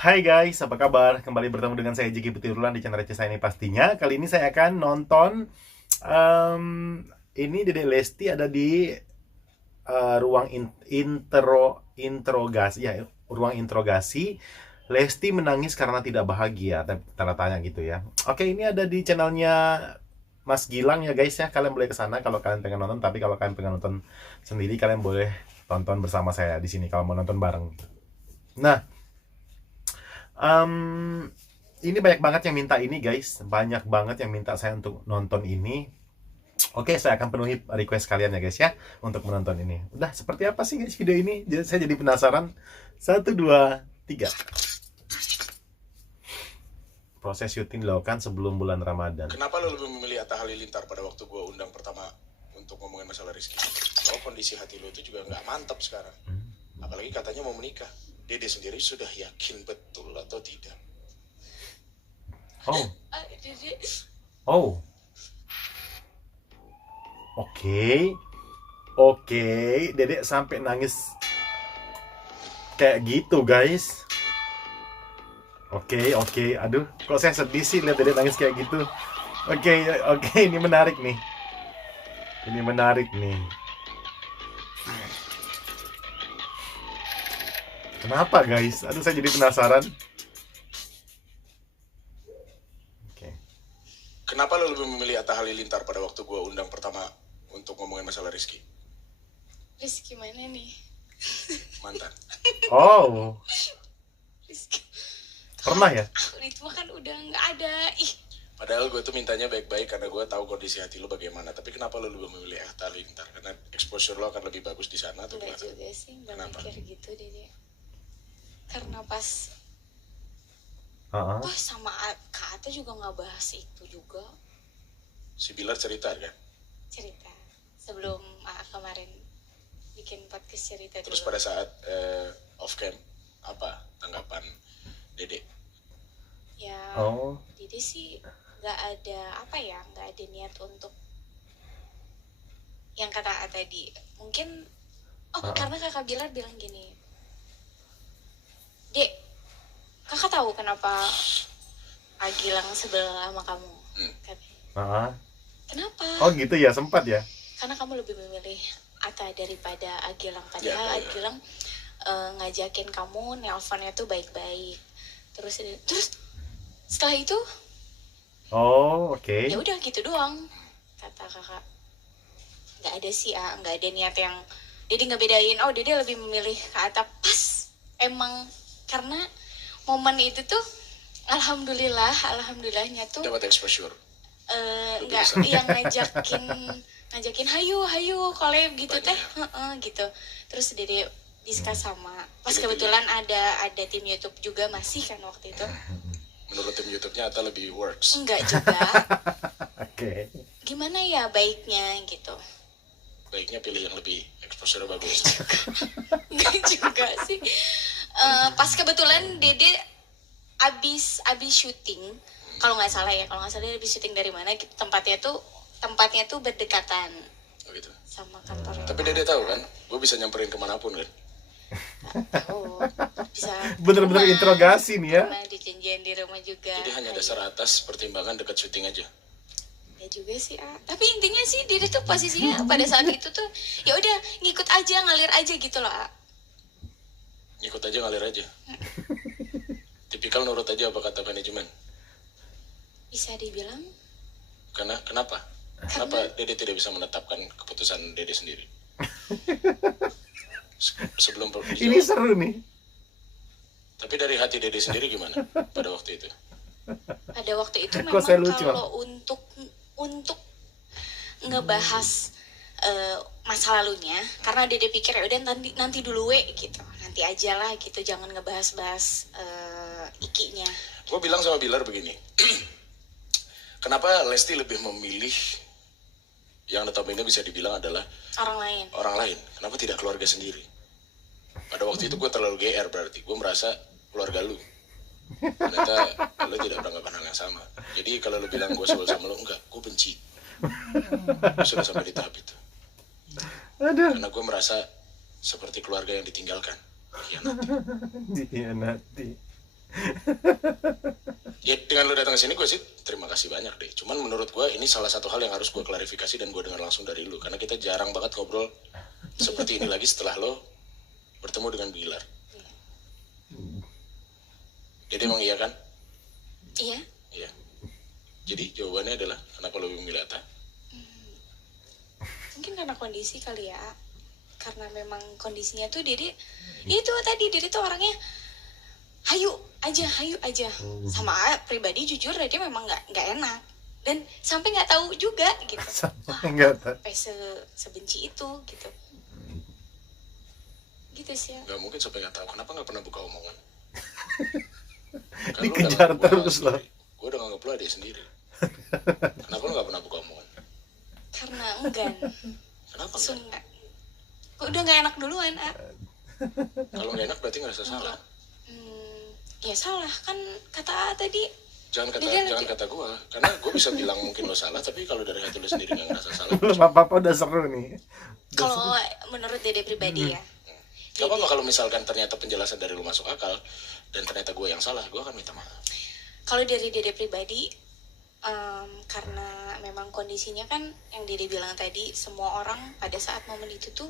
Hai guys, apa kabar? Kembali bertemu dengan saya Jiki Putirulan di channel Receh Saya Ini Pastinya. Kali ini saya akan nonton em, ini Dede Lesti ada di ruang interogasi ya, ruang interogasi. Lesti menangis karena tidak bahagia, tanda tanya gitu ya. Oke, ini ada di channelnya Mas Gilang ya guys ya. Kalian boleh ke sana kalau kalian pengen nonton, tapi kalau kalian pengen nonton sendiri kalian boleh tonton bersama saya di sini kalau mau nonton bareng. Nah, Em, ini banyak banget yang minta ini guys, banyak banget yang minta saya untuk nonton ini. Oke, saya akan penuhi request kalian ya guys ya untuk menonton ini. Udah seperti apa sih guys video ini? Saya jadi penasaran. Satu, dua, tiga. Proses syuting dilakukan sebelum bulan Ramadan. Kenapa lo lebih memilih Atta Halilintar pada waktu gue undang pertama untuk ngomongin masalah Rizky? Bahwa kondisi hati lo itu juga nggak mantap sekarang. Apalagi katanya mau menikah. Dede sendiri sudah yakin betul atau tidak? Oh, oh, oke, oke. Dedek sampai nangis kayak gitu guys. Oke, oke. Aduh, kok saya sedih sih lihat Dedek nangis kayak gitu. Oke, oke. Ini menarik nih. Ini menarik nih. Kenapa guys? Aduh, saya jadi penasaran. Oke. Kenapa lo lebih memilih Atta Halilintar pada waktu gue undang pertama untuk ngomongin masalah Rizky? Rizky mana nih? Mantan. Oh, Rizky pernah ya? itu kan udah nggak ada. Ih, Padahal gue tuh mintanya baik-baik karena gue tahu kondisi hati lo bagaimana. Tapi kenapa lo lebih memilih Atta Halilintar? Karena exposure lo akan lebih bagus di sana atau nggak gimana? juga sih, nggak Kenapa? mikir gitu deh. Karena pas Heeh. sama Kak Ata juga nggak bahas itu juga, Si Bilar cerita kan? cerita sebelum kemarin bikin podcast cerita Terus dulu. pada saat off cam, apa tanggapan Dede? Ya, Oh, jadi sih nggak ada apa ya, nggak ada niat untuk yang kata tadi. Mungkin karena kakak bilang gini, Dek, kakak tahu kenapa Gilang sebelah sama kamu? Katanya. heeh. Kenapa? Oh gitu ya, sempat ya. Karena kamu lebih memilih Atta daripada Gilang. Padahal Ya. Gilang ngajakin kamu nelponnya tuh baik-baik. Terus setelah itu Oh, oke. ya udah gitu doang, kata kakak. Nggak ada sih, nggak ada niat yang Dede ngebedain. Oh, Dede lebih memilih ke Atta. Pas emang karena momen itu tuh alhamdulillahnya tuh Dapat exposure. nggak yang ngajakin hayu collab gitu Banyak. teh, gitu. Terus Dede diskus sama pas Dede kebetulan ada tim YouTube juga masih kan waktu itu. Menurut tim YouTube-nya Atta lebih works. Enggak juga. Oke. Gimana ya baiknya gitu. Baiknya pilih yang lebih exposure bagus. Enggak juga sih. Pas kebetulan Dede abis syuting, kalau nggak salah dia abis syuting dari mana gitu, tempatnya tuh berdekatan Oh gitu. sama kantor. Tapi Dede tahu kan, gue bisa nyamperin kemanapun kan. Oh, bisa Bener-bener rumah, interogasi nih ya. rumah dijanjian di rumah juga. Jadi hanya dasar atas pertimbangan dekat syuting aja. Ya juga sih, tapi intinya sih Dede tuh posisinya pada saat itu tuh ya udah ngikut aja, ngalir aja gitu loh. Ngikut aja ngalir aja. Tipikal nurut aja apa kata manajemen. Bisa dibilang Kenapa? Kenapa Dede tidak bisa menetapkan keputusan Dede sendiri? Sebelum Ini seru nih. Tapi dari hati Dede sendiri gimana pada waktu itu? pada waktu itu Kok saya memang lucu, kalau untuk ngebahas masa lalunya, karena Dede pikir ya udah nanti dulu gitu, nanti aja lah gitu, jangan ngebahas-bahas ikinya. Gue bilang sama Bilar begini. Kenapa Lesti lebih memilih yang notabene bisa dibilang adalah Orang lain. Kenapa tidak keluarga sendiri? Pada waktu itu gue terlalu GR berarti. Gue merasa keluarga lu. Ternyata lu tidak beranggapan hal yang sama. Jadi kalau lu bilang gue sebel sama lu, enggak. Gue benci. Sudah sampai di tahap itu. Aduh. Karena gue merasa seperti keluarga yang ditinggalkan. Hianat. Dikhianati. Ya dengan lo datang ke sini gue sih terima kasih banyak deh. Cuman menurut gue ini salah satu hal yang harus gue klarifikasi dan gue dengar langsung dari lo, karena kita jarang banget ngobrol seperti ini lagi setelah lo bertemu dengan Bilar. Jadi emang iya kan? Iya. Iya. Jadi jawabannya adalah kenapa lo memilih Atta? Mungkin karena kondisi kali ya. Karena memang kondisinya tuh Dede itu tadi Dede tuh orangnya hayu aja. Sama A pribadi jujur dia memang nggak enak dan sampai nggak tahu juga gitu. Enggak tahu. Sampai sebenci itu gitu. Gitu sih ya. Gak mungkin sampai nggak tahu. Kenapa nggak pernah buka omongan? Kan Dikejar terus loh. Gue udah nganggep lo adik sendiri. Kenapa lo nggak pernah buka omongan? Karena enggan. Kenapa Langsung enggak? nggak. Udah nggak enak duluan A. Kalau nggak enak berarti ngerasa salah. Ya salah kan kata A tadi. Jangan Dia kata gue, karena gue bisa bilang mungkin lo salah, tapi kalau dari hati lo sendiri nggak ngerasa salah. Belum apa-apa udah seru nih. Kalau menurut Dede pribadi ya. Gak apa-apa kalau misalkan ternyata penjelasan dari lo masuk akal dan ternyata gue yang salah, gue akan minta maaf. Kalau dari Dede pribadi, karena memang kondisinya kan yang Dede bilang tadi, semua orang pada saat momen itu tuh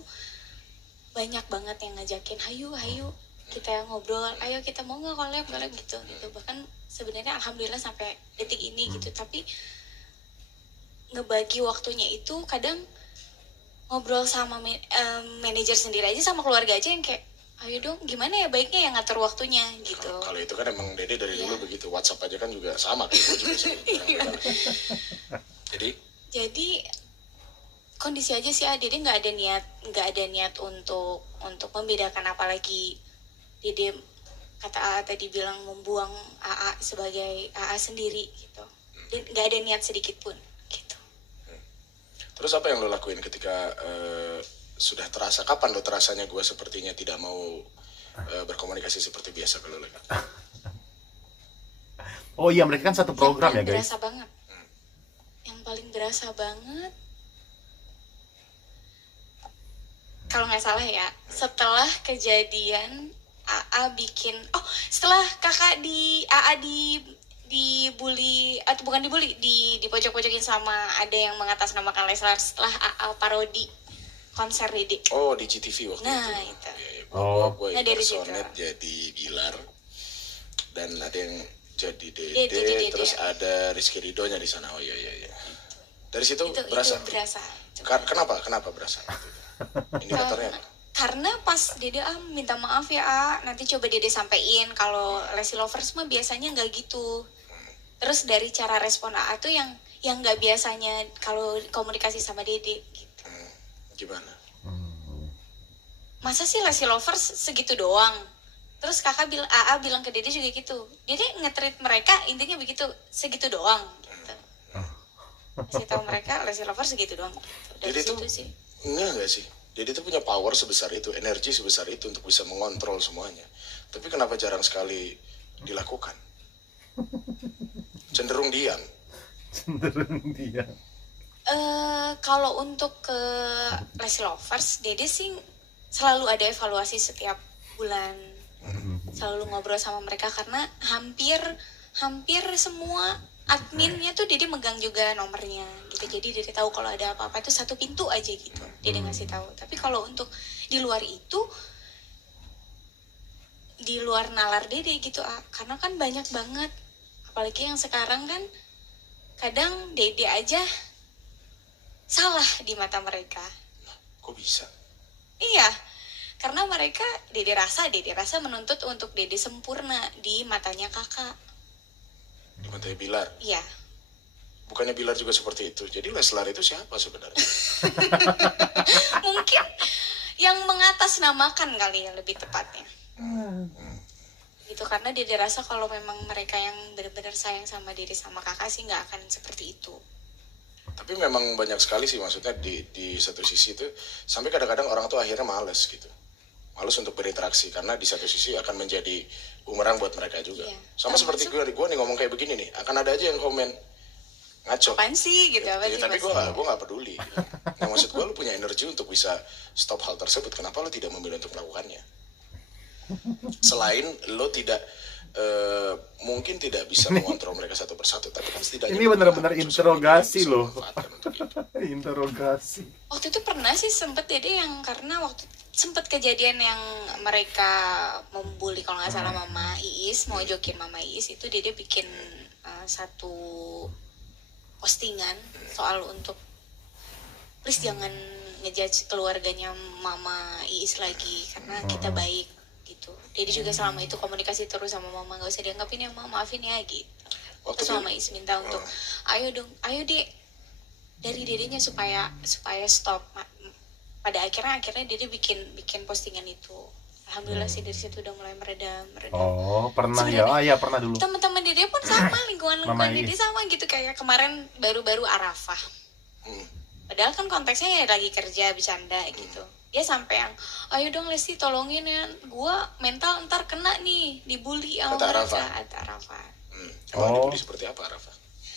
banyak banget yang ngajakin, hayu kita ngobrol, ayo kita mau nggak collab gitu. Bahkan sebenarnya alhamdulillah sampai detik ini gitu, tapi ngebagi waktunya itu kadang ngobrol sama manajer sendiri aja, sama keluarga aja yang kayak, ayo dong gimana ya baiknya yang ngatur waktunya gitu. Kalau itu kan emang Dede dari dulu begitu. WhatsApp aja kan juga sama, gue juga sih. Jadi kondisi aja sih Dede nggak ada niat untuk membedakan, apalagi Dede kata AA tadi bilang membuang AA sebagai AA sendiri gitu. Nggak ada niat sedikit pun gitu. Terus apa yang lo lakuin ketika sudah terasa, kapan lo terasanya gue sepertinya tidak mau berkomunikasi seperti biasa kalau lagi? Oh iya, mereka kan satu program ya guys. Berasa banget. Yang paling berasa banget, kalau nggak salah ya, setelah kejadian AA bikin, setelah kakak AA dibully, atau bukan dibully, dipojok-pojokin sama ada yang mengatasnamakan Leslar setelah AA parodi konser Dede. Oh, di GTV waktu itu. Nah, itu. Gue Nah, dari impersonate jadi Bilar dan ada yang jadi Dede, terus ada Rizky Ridhonya di sana. Oh iya. Dari situ itu berasa. Itu berasa. Kenapa berasa? Indikatornya apa? Karena pas Dede minta maaf ya nanti coba Dede sampein kalau Lesti Lovers mah biasanya nggak gitu. Terus dari cara respon AA tuh yang nggak biasanya kalau komunikasi sama Dede gitu. Gimana? Masa sih Lesti Lovers segitu doang? Terus AA bilang ke Dede juga gitu. Dede nge-treat mereka intinya begitu, segitu doang gitu. Kasih tahu mereka Lesti Lovers segitu doang gitu. Dari Dede situ tuh sih. enggak sih. Jadi itu punya power sebesar itu, energi sebesar itu untuk bisa mengontrol semuanya. Tapi kenapa jarang sekali dilakukan? Cenderung diam. Kalau untuk ke Lesti Lovers, Dede sih selalu ada evaluasi setiap bulan. Selalu ngobrol sama mereka karena hampir semua adminnya tuh Dede megang juga nomornya gitu. Jadi Dede tahu kalau ada apa-apa itu satu pintu aja gitu. Dede ngasih tahu. Tapi kalau untuk di luar itu, di luar nalar Dede gitu, karena kan banyak banget. Apalagi yang sekarang kan kadang Dede aja salah di mata mereka. Kok bisa? Iya. Karena mereka Dede rasa menuntut untuk Dede sempurna di matanya kakak. Di matanya Bilar? Iya. Bukannya Bilar juga seperti itu. Jadi Leslar itu siapa sebenarnya? Mungkin yang mengatasnamakan kali ya lebih tepatnya. Gitu, karena Dede rasa kalau memang mereka yang benar-benar sayang sama Dede sama kakak sih nggak akan seperti itu. Tapi memang banyak sekali sih, maksudnya di satu sisi itu sampai kadang-kadang orang tuh akhirnya males gitu. Males untuk berinteraksi karena di satu sisi akan menjadi bumerang buat mereka juga. Iya. Sama seperti gue nih ngomong kayak begini nih, akan ada aja yang komen ngaco. Apaan sih gitu, apa sih? Tapi gue nggak peduli. Gitu. Nah, maksud gue lu punya energi untuk bisa stop hal tersebut. Kenapa lu tidak memilih untuk melakukannya? Selain lo tidak mungkin tidak bisa mengontrol mereka satu persatu, tapi kan setidaknya Ini benar-benar sosial media interogasi bisa loh. memanfaatkan untuk itu. Interogasi. Waktu itu pernah sih sempet Dede yang karena waktu sempet kejadian yang mereka membuli kalau nggak salah Mama Iis, mau jokin Mama Iis, itu Dede bikin satu postingan soal untuk please jangan ngejudge keluarganya Mama Iis lagi karena kita baik gitu. Dede juga selama itu komunikasi terus sama Mama, nggak usah dianggapin ya Mama, maafin ya gitu. Waktu Terus Mama Iis minta untuk ayo dong, ayo Dek, dari Dedenya supaya stop. Pada akhirnya Dede bikin postingan itu. Alhamdulillah sih dari situ udah mulai meredam. Oh, pernah ya? Sebenarnya Oh iya, pernah dulu. teman-teman Dede pun sama, lingkungan Mama Dede Iis. sama gitu, kayak kemarin baru Arafah. Padahal kan konteksnya ya lagi kerja bercanda gitu. Dia sampai yang ayo dong Lesti tolongin ya, gua mental ntar kena nih dibully sama Kata mereka. Arafah. Kata Arafah. Emang Oh. dibully seperti apa, Rafa?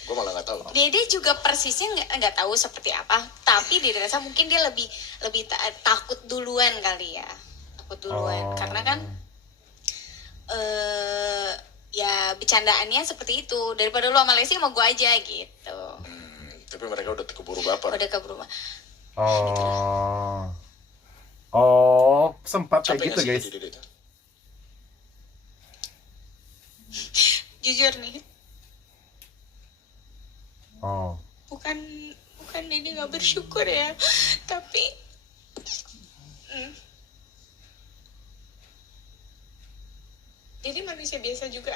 Gue malah nggak tahu. Dede juga persisnya nggak tahu seperti apa, tapi Dede rasa mungkin dia lebih takut duluan kali ya, takut duluan karena kan ya bercandaannya seperti itu, daripada lu sama Lesti sama gue aja gitu. Tapi mereka udah keburu baper. Udah keburu. Oh. Oh, sempat kayak Capek gitu, nggak sih guys. jadi Dede itu? Jujur nih, Oh. bukan Dede nggak bersyukur ya, tapi Dede manusia biasa juga.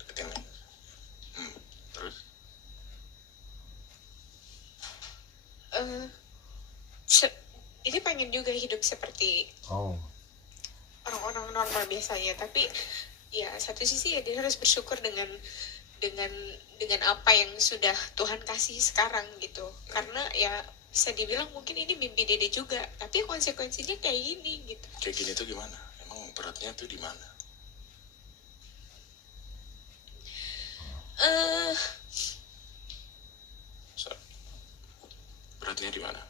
Deketin lagi. Terus? Ini pengen juga hidup seperti Oh. orang-orang normal biasanya, tapi ya satu sisi ya dia harus bersyukur dengan apa yang sudah Tuhan kasih sekarang gitu, karena ya bisa dibilang mungkin ini mimpi Dede juga, tapi konsekuensinya kayak gini gitu. Kayak gini tuh gimana? Emang beratnya tuh di mana? Beratnya di mana?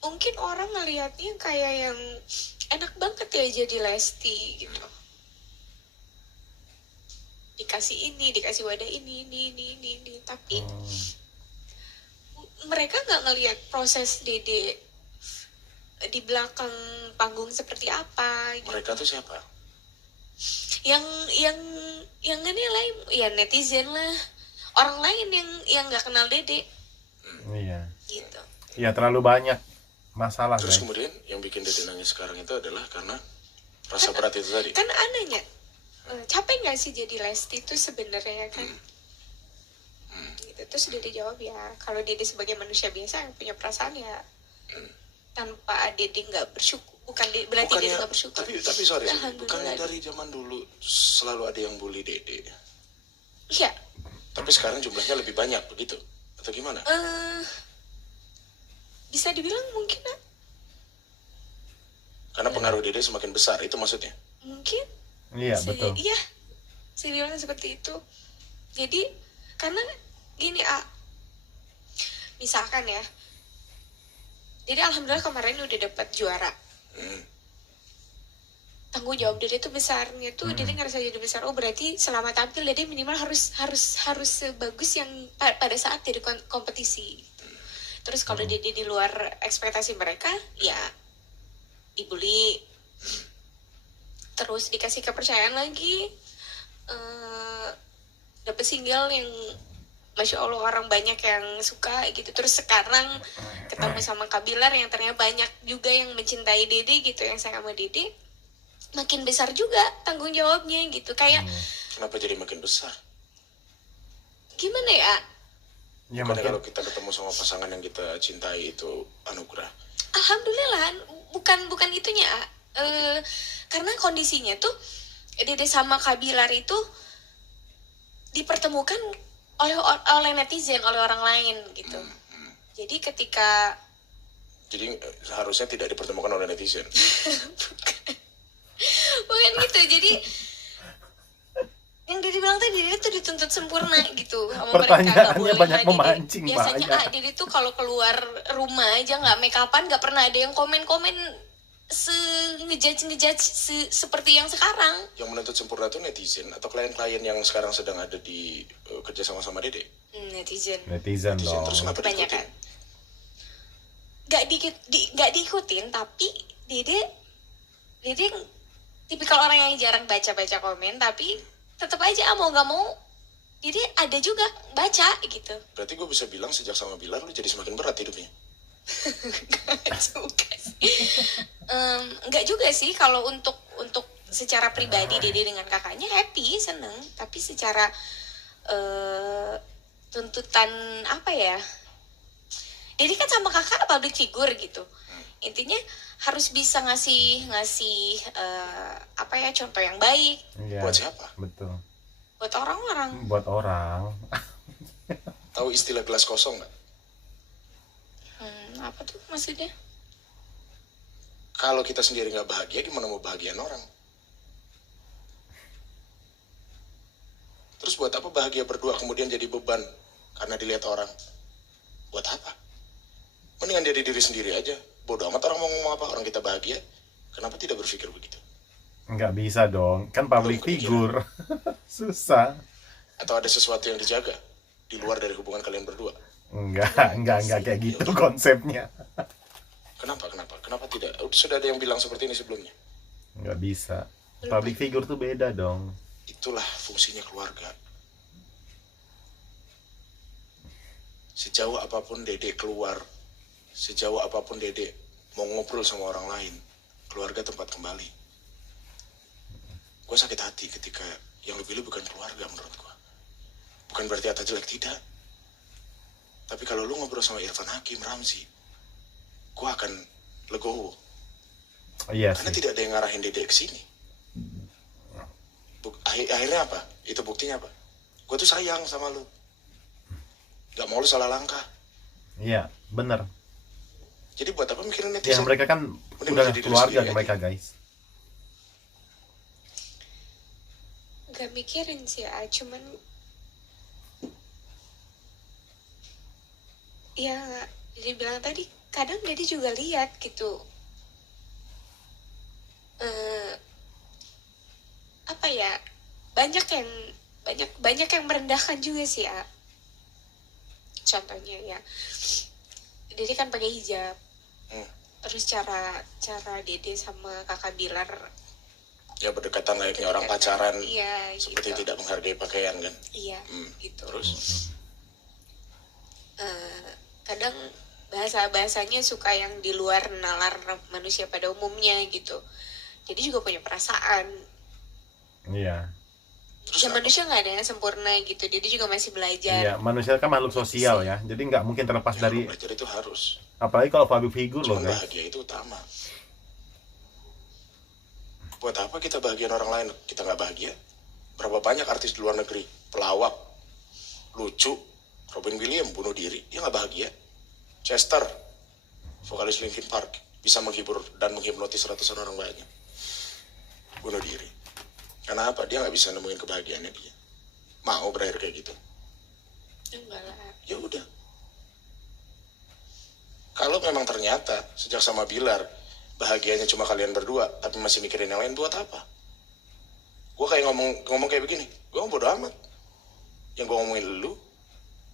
Mungkin orang ngelihatnya kayak yang enak banget ya jadi Lesti gitu, dikasih ini, dikasih wadah ini, tapi mereka nggak ngelihat proses Dede di belakang panggung seperti apa gitu. Mereka tuh siapa? yang ngenilai ya netizen lah, orang lain yang nggak kenal Dede Iya. gitu. Iya, terlalu banyak masalah, Terus guys. kemudian yang bikin Dede nangis sekarang itu adalah karena rasa berat itu tadi. Kan anehnya, capek nggak sih jadi Lesti itu sebenarnya kan? Gitu. Terus Dede jawab ya, kalau Dede sebagai manusia biasa yang punya perasaan ya, tanpa Dede nggak bersyukur, berarti Dede nggak bersyukur. Tapi sorry, Alhamdulillah. bukannya dari zaman dulu selalu ada yang bully Dede. Iya. Tapi sekarang jumlahnya lebih banyak begitu, atau gimana? Bisa dibilang mungkin Karena pengaruh Dede semakin besar, itu maksudnya. mungkin Iya, betul. iya, saya bilang seperti itu. Jadi karena gini misalkan ya, jadi alhamdulillah kemarin udah dapat juara. Tanggung jawab Dede itu besarnya tuh, Dede ngerasa jadi besar. Oh berarti selama tampil Dede minimal harus sebagus yang pada saat Dede kompetisi. Terus kalau Dede di luar ekspektasi mereka, ya dibully. Terus dikasih kepercayaan lagi, dapet single yang Masya Allah orang banyak yang suka gitu. Terus sekarang ketemu sama Kak Bilar yang ternyata banyak juga yang mencintai Dede gitu, yang sayang sama Dede. Makin besar juga tanggung jawabnya gitu. Kayak Kenapa jadi makin besar? gimana ya? Ya, Bukannya makin kalau kita ketemu sama pasangan yang kita cintai itu anugerah. Alhamdulillah bukan itunya. Karena kondisinya tuh Dede sama Kak Bilar itu dipertemukan oleh netizen, oleh orang lain gitu. Jadi ketika Jadi seharusnya tidak dipertemukan oleh netizen. bukan gitu. Jadi yang Dede bilang tadi, Dede tuh dituntut sempurna gitu sama mereka. Pertanyaannya Nggak boleh banyak Dede. memancing, Biasanya banyak. Dede tuh kalau keluar rumah aja nggak make upan, nggak pernah ada yang komen seperti yang sekarang. Yang menuntut sempurna itu netizen atau klien-klien yang sekarang sedang ada di kerja sama Dede? Netizen Netizen dong. Terus kenapa kebanyakan diikutin? nggak diikutin, tapi Dede tipikal orang yang jarang baca komen, tapi tetap aja mau nggak mau Dede ada juga baca gitu. Berarti gue bisa bilang sejak sama Bilar lu jadi semakin berat hidupnya. Enggak juga sih, kalau untuk secara pribadi Dede dengan kakaknya happy, seneng, tapi secara tuntutan apa ya, Dede kan sama kakak public figure gitu, intinya harus bisa ngasih apa ya, contoh yang baik. Iya, Buat siapa? betul. Buat orang-orang. Buat orang. Tahu istilah gelas kosong nggak? Apa tuh maksudnya? Kalau kita sendiri nggak bahagia, gimana mau bahagian orang? Terus buat apa bahagia berdua kemudian jadi beban karena dilihat orang? Buat apa? Mendingan jadi diri sendiri aja. Bodoh amat orang mau ngomong apa, orang kita bahagia. Kenapa tidak berpikir begitu? Nggak bisa dong, kan public figure. Susah. Atau ada sesuatu yang dijaga di luar dari hubungan kalian berdua? Enggak kayak gitu konsepnya. Kenapa tidak? Sudah ada yang bilang seperti ini sebelumnya. Nggak bisa. Public figure tuh beda dong. Itulah fungsinya keluarga. Sejauh apapun Dede keluar, sejauh apapun Dede mau ngobrol sama orang lain, keluarga tempat kembali. Gue sakit hati ketika yang lebih bukan keluarga menurut gue. Bukan berarti Atta jelek, tidak. Tapi kalau lu ngobrol sama Irfan Hakim, Ramzi, gue akan legowo. Iya Karena sih. tidak ada yang ngarahin Dede ke sini. Akhirnya apa? Itu buktinya apa? Gue tuh sayang sama lu. Gak mau lu salah langkah. Iya, bener. Jadi buat apa mikirin Ya netizen? mereka kan Mending udah jadi diri keluarga sendiri mereka aja. guys. Gak mikirin sih, cuman ya jadi bilang tadi, kadang Dede juga lihat gitu, apa ya, banyak yang merendahkan juga sih ya. Contohnya ya, Dede kan pakai hijab, terus cara Dede sama kakak Bilar Ya berdekatan layaknya orang pacaran. iya, Seperti gitu. tidak menghargai pakaian kan. Iya, gitu. Terus Kadang bahasanya suka yang di luar nalar manusia pada umumnya gitu. Jadi juga punya perasaan. Iya. Terus Ya apa? manusia nggak ada yang sempurna gitu. Jadi juga masih belajar. Iya, manusia kan makhluk sosial ya. Jadi nggak mungkin terlepas Yang dari, lu belajar itu harus. apalagi kalau public figure loh Cuman guys. bahagia itu utama. Buat apa kita bahagian orang lain? Kita nggak bahagia. Berapa banyak artis di luar negeri, pelawak, lucu, Robin Williams bunuh diri, dia nggak bahagia. Chester, vokalis Linkin Park, bisa menghibur dan menghipnotis ratusan orang banyak, bunuh diri. Karena apa? Dia nggak bisa nemuin kebahagiaannya dia. Mau berakhir kayak gitu? Enggak lah. Ya udah. Kalau memang ternyata sejak sama Bilar bahagianya cuma kalian berdua, tapi masih mikirin yang lain, buat apa? Gue kayak ngomong kayak begini, gue bodo amat. Yang gue ngomongin lu,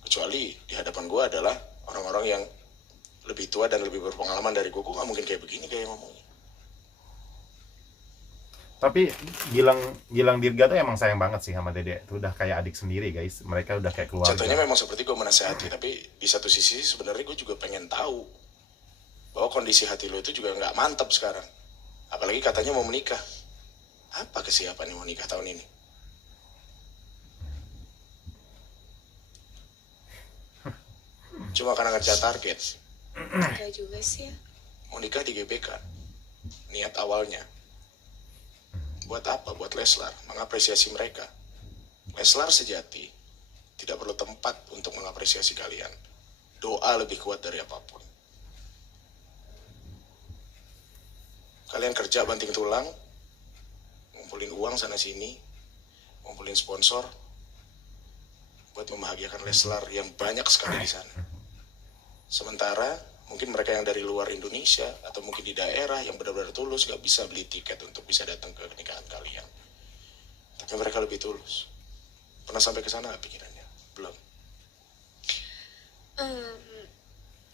kecuali di hadapan gue adalah orang-orang yang lebih tua dan lebih berpengalaman dari gue gak mungkin kayak begini kayak ngomongnya. Tapi Gilang Dirga tuh emang sayang banget sih sama Dede. Itu udah kayak adik sendiri guys. Mereka udah kayak keluarga. Contohnya memang seperti gue menasehati, tapi di satu sisi sebenarnya gue juga pengen tahu bahwa kondisi hati lo itu juga nggak mantap sekarang. Apalagi katanya mau menikah. Apa kesiapannya mau nikah tahun ini? Cuma karena ngejar target. Enggak juga sih ya. Mau nikah di GBK. Niat awalnya. Buat apa? Buat Leslar. Mengapresiasi mereka. Leslar sejati tidak perlu tempat untuk mengapresiasi kalian. Doa lebih kuat dari apapun. Kalian kerja banting tulang, ngumpulin uang sana sini, ngumpulin sponsor, buat membahagiakan Leslar yang banyak sekali di sana. Sementara Mungkin mereka yang dari luar Indonesia atau mungkin di daerah yang benar-benar tulus gak bisa beli tiket untuk bisa datang ke nikahan kalian. Tapi mereka lebih tulus. Pernah sampai ke sana gak pikirannya? Belum.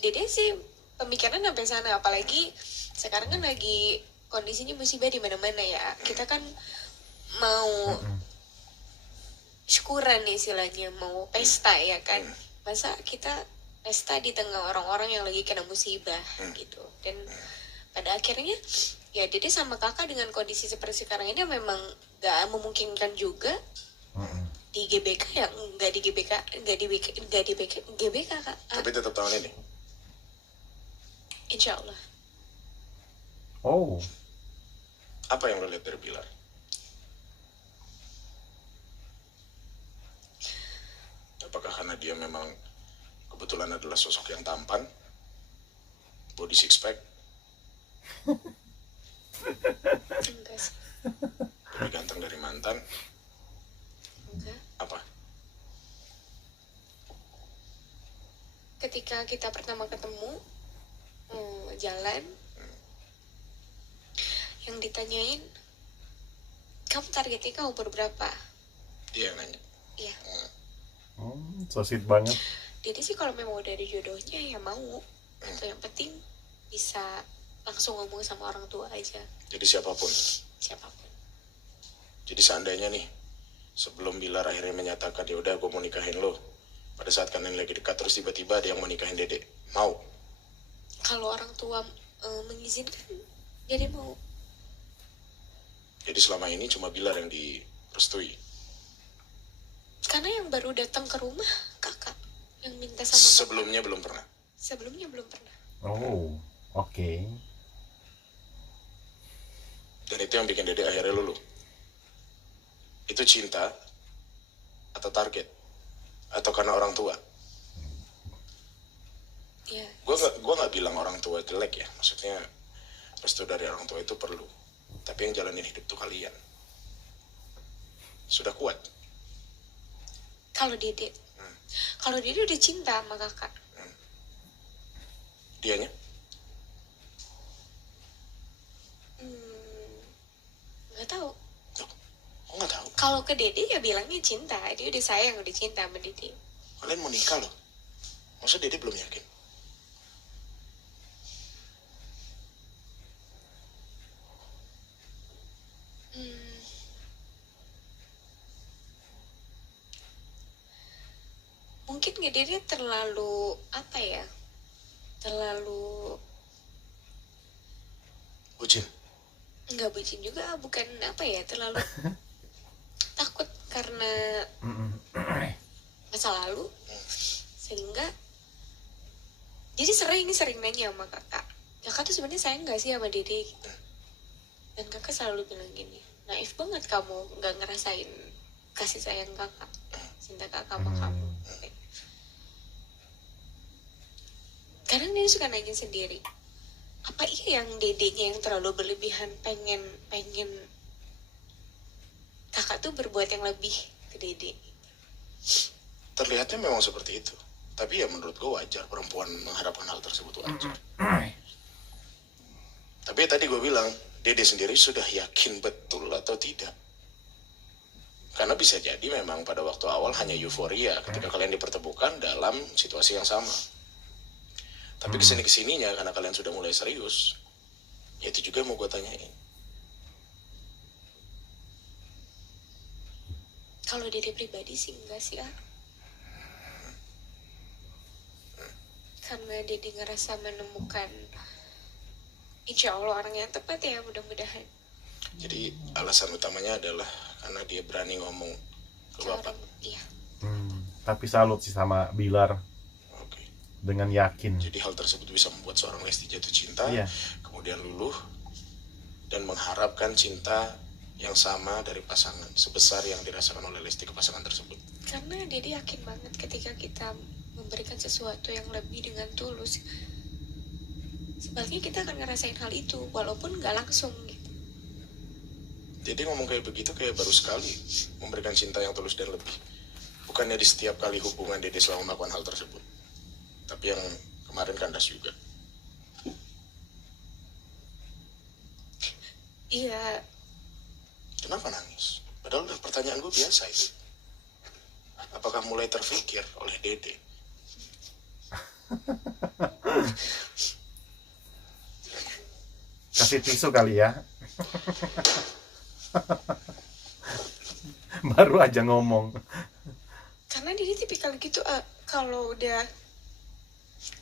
Dede sih pemikiran sampai sana, apalagi sekarang kan lagi kondisinya musibah di mana-mana ya. Kita kan mau syukuran nih istilahnya, mau pesta ya kan. Masa kita pesta di tengah orang-orang yang lagi kena musibah gitu. Dan pada akhirnya ya Dede sama kakak dengan kondisi seperti sekarang ini memang gak memungkinkan juga di GBK ya, nggak di GBK kak. Tapi tetap tahun ini. Insya Allah. Oh, Apa yang lo lihat dari Bilar? Apakah karena dia memang kebetulan adalah sosok yang tampan, body six pack, Enggak sih. lebih ganteng dari mantan? Enggak. Apa? Ketika kita pertama ketemu jalan, yang ditanyain, kamu targetnya kamu umur berapa? Dia yang nanya. Iya. so sweet banget. Jadi sih kalau memang udah ada jodohnya ya mau. Atau yang penting bisa langsung ngomong sama orang tua aja, Jadi siapapun. siapapun. Jadi seandainya nih, sebelum Bilar akhirnya menyatakan ya udah gue mau nikahin lo, pada saat kalian lagi dekat terus tiba-tiba ada yang mau nikahin Dede, mau? Kalau orang tua mengizinkan, jadi mau. Jadi selama ini cuma Bilar yang direstui. Karena yang baru datang ke rumah kakak yang minta sama kakak. Sebelumnya belum pernah. Sebelumnya belum pernah. Oh, oke. Dan itu yang bikin Dede akhirnya luluh. Itu cinta atau target atau karena orang tua? Ya. Gua nggak bilang orang tua jelek ya, maksudnya restu dari orang tua itu perlu. Tapi yang jalanin hidup tuh kalian. Sudah kuat. Kalau Dede udah cinta sama kakak. Dianya? Nggak tahu. Oh nggak tahu. Kalau ke Dede ya bilangnya cinta, dia udah sayang, udah cinta sama Dede. Kalian mau nikah loh. Masa Dede belum yakin? Mungkin Dede terlalu apa ya? Terlalu Bucin. nggak bucin juga, bukan apa ya? Terlalu takut karena masa lalu, sehingga jadi sering nanya sama kakak tuh sebenarnya sayang nggak sih sama Dede gitu. Dan kakak selalu bilang gini, naif banget kamu nggak ngerasain kasih sayang kakak, cinta kakak sama kamu. Kadang dia suka nanya sendiri, apa iya yang Dedenya yang terlalu berlebihan pengen kakak tuh berbuat yang lebih ke Dede. Terlihatnya memang seperti itu. Tapi ya menurut gue wajar perempuan mengharapkan hal tersebut wajar. Tapi tadi gue bilang, Dede sendiri sudah yakin betul atau tidak? Karena bisa jadi memang pada waktu awal hanya euforia ketika kalian dipertemukan dalam situasi yang sama. Tapi kesini-kesininya karena kalian sudah mulai serius, ya itu juga yang mau gue tanyain. Kalau Dede pribadi sih enggak sih karena Dede ngerasa menemukan insya Allah orang yang tepat ya, mudah-mudahan. Jadi alasan utamanya adalah karena dia berani ngomong ke bapak. Iya. Tapi salut sih sama Bilar Oke. dengan yakin. Jadi hal tersebut bisa membuat seorang Lesti jatuh cinta, Iya. kemudian luluh dan mengharapkan cinta yang sama dari pasangan sebesar yang dirasakan oleh Lesti ke pasangan tersebut. Karena Dede yakin banget ketika kita memberikan sesuatu yang lebih dengan tulus, sebaliknya kita akan ngerasain hal itu walaupun nggak langsung gitu. Jadi ngomong kayak begitu kayak baru sekali memberikan cinta yang tulus dan lebih. Bukannya di setiap kali hubungan Dede selalu melakukan hal tersebut. Tapi yang kemarin kandas juga. Iya. Kenapa nangis? Padahal pertanyaan gue biasa itu. Apakah mulai terfikir oleh Dede? Kasih tisu kali ya. Baru aja ngomong. Karena Dede tipikal gitu, kalau udah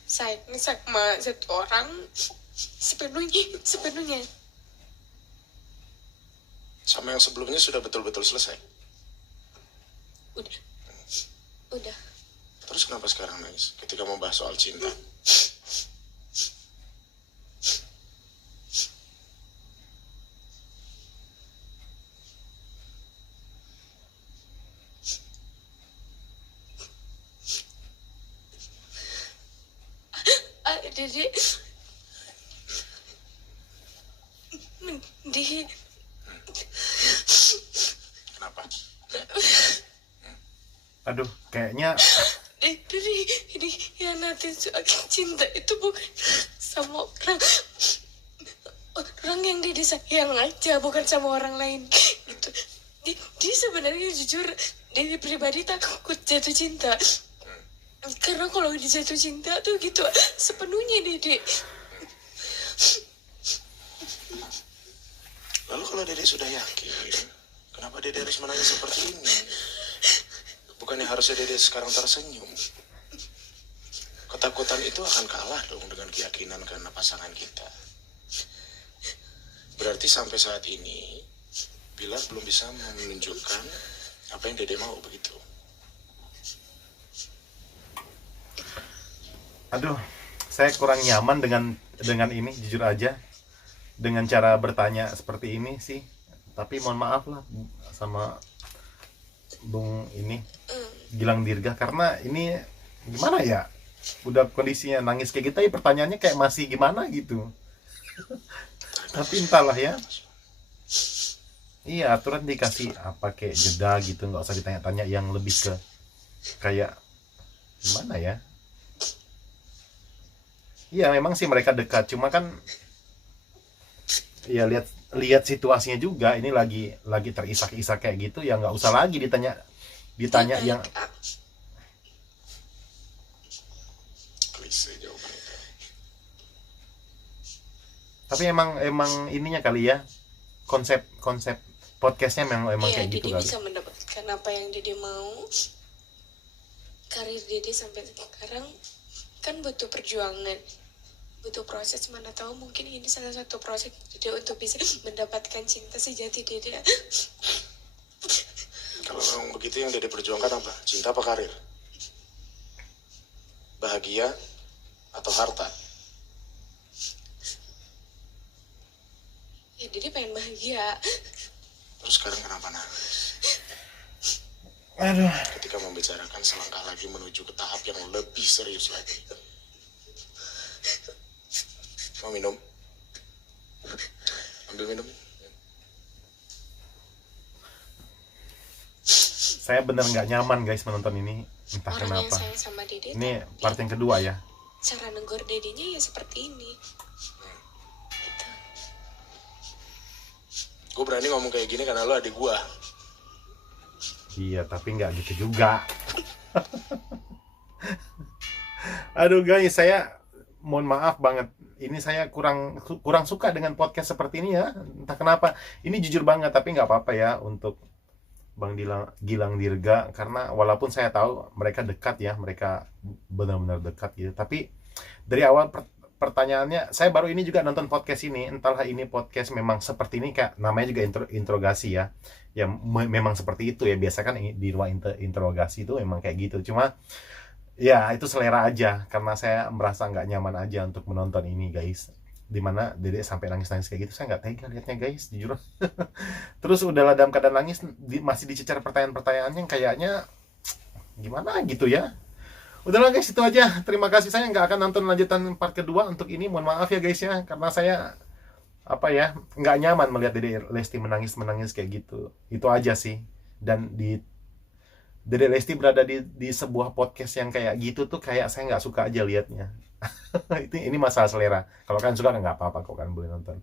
sayang sama satu orang sepenuhnya. Sama yang sebelumnya sudah betul-betul selesai. Udah. Terus kenapa sekarang nangis ketika membahas soal cinta? Dede Kenapa? Aduh, kayaknya Dede ini hianatin soal cinta itu bukan sama orang yang Dede sayang aja, bukan sama orang lain gitu. Dia sebenarnya jujur, Dede pribadi takut jatuh cinta. Karena kalau dijatuh cinta tuh gitu sepenuhnya Dede. Lalu kalau Dede sudah yakin, kenapa Dede harus menangis seperti ini? Bukannya harusnya Dede sekarang tersenyum? Ketakutan itu akan kalah dong dengan keyakinan karena pasangan kita. Berarti sampai saat ini, Bilar belum bisa menunjukkan apa yang Dede mau begitu. aduh, saya kurang nyaman dengan ini, jujur aja, dengan cara bertanya seperti ini sih. Tapi mohon maaf lah sama Bung ini Gilang Dirga, karena ini gimana ya, udah kondisinya nangis kayak gitu, pertanyaannya kayak masih gimana gitu. Tapi entahlah ya. Iya, aturan dikasih apa kayak jeda gitu, nggak usah ditanya-tanya yang lebih ke kayak gimana ya. Iya, memang sih mereka dekat, cuma kan ya lihat situasinya juga, ini lagi terisak-isak kayak gitu, ya nggak usah lagi ditanya yang Klise jawaban itu. tapi emang ininya kali ya, konsep podcastnya memang Iya, kayak gitu Dede kali. bisa mendapatkan apa yang Dede mau. Karir Dede sampai sekarang kan butuh perjuangan, butuh proses. Mana tahu mungkin ini salah satu proses Dede untuk bisa mendapatkan cinta sejati Dede. Kalau memang begitu yang Dede perjuangkan apa? Cinta apa karir? Bahagia atau harta? Ya Dede pengen bahagia. Terus sekarang kenapa nangis? Aduh, Ketika membicarakan selangkah lagi menuju ke tahap yang lebih serius lagi. Mau minum? Ambil minum. saya bener nggak nyaman guys menonton ini, entah Orang yang kenapa. sayang sama Dede, Ini part yang kedua ya. cara negur Dedenya ya seperti ini. Gitu. Gue berani ngomong kayak gini karena lo adik gue. Iya, tapi nggak gitu juga. Aduh guys, saya mohon maaf banget. Ini saya kurang suka dengan podcast seperti ini ya. Entah kenapa. Ini jujur banget, tapi nggak apa-apa ya untuk Bang Gilang Dirga, karena walaupun saya tahu mereka dekat ya, mereka benar-benar dekat gitu. Tapi dari awal pertanyaannya, saya baru ini juga nonton podcast ini. Entahlah ini podcast memang seperti ini, kayak namanya juga interogasi ya. Ya memang seperti itu ya, biasa kan di ruang interogasi itu memang kayak gitu. Cuma ya itu selera aja, karena saya merasa nggak nyaman aja untuk menonton ini guys. Dimana Dede sampai nangis-nangis kayak gitu, saya nggak tega liatnya guys, jujur. Terus udahlah dalam keadaan nangis, masih dicecar pertanyaan-pertanyaan yang kayaknya gimana gitu ya. Udahlah guys, itu aja. Terima kasih, saya nggak akan nonton lanjutan part kedua untuk ini. Mohon maaf ya guys ya, karena saya nggak nyaman melihat Dede Lesti menangis kayak gitu. Itu aja sih. Dan Dede Lesti berada di sebuah podcast yang kayak gitu tuh, kayak saya nggak suka aja liatnya. Ini masalah selera. Kalau kan suka nggak apa-apa kok, kan boleh nonton.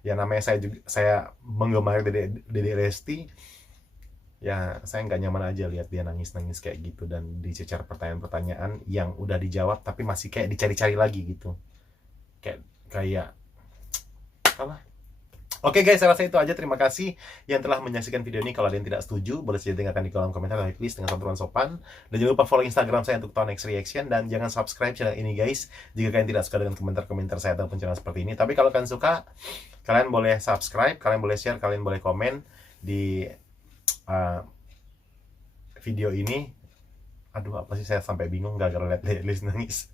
Ya namanya saya menggemari Dede Lesti, ya saya nggak nyaman aja lihat dia nangis kayak gitu dan dicecar pertanyaan-pertanyaan yang udah dijawab tapi masih kayak dicari-cari lagi gitu, kayak apa. Oke guys, saya rasa itu aja. Terima kasih yang telah menyaksikan video ini. Kalau ada yang tidak setuju, boleh saja tinggalkan di kolom komentar, please, dengan santunan sopan. Dan jangan lupa follow Instagram saya untuk tahu next reaction. Dan jangan subscribe channel ini guys, jika kalian tidak suka dengan komentar-komentar saya ataupun channel seperti ini. Tapi kalau kalian suka, kalian boleh subscribe, kalian boleh share, kalian boleh komen di video ini. Aduh, apa sih, saya sampai bingung gara-gara lihat Lilis nangis.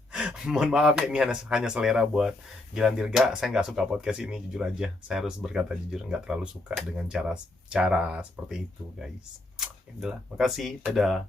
Mohon maaf ya, ini hanya selera buat Gilang Dirga. Saya nggak suka podcast ini, jujur aja. Saya harus berkata jujur, nggak terlalu suka dengan cara seperti itu, guys. Ya udahlah, makasih, dadah.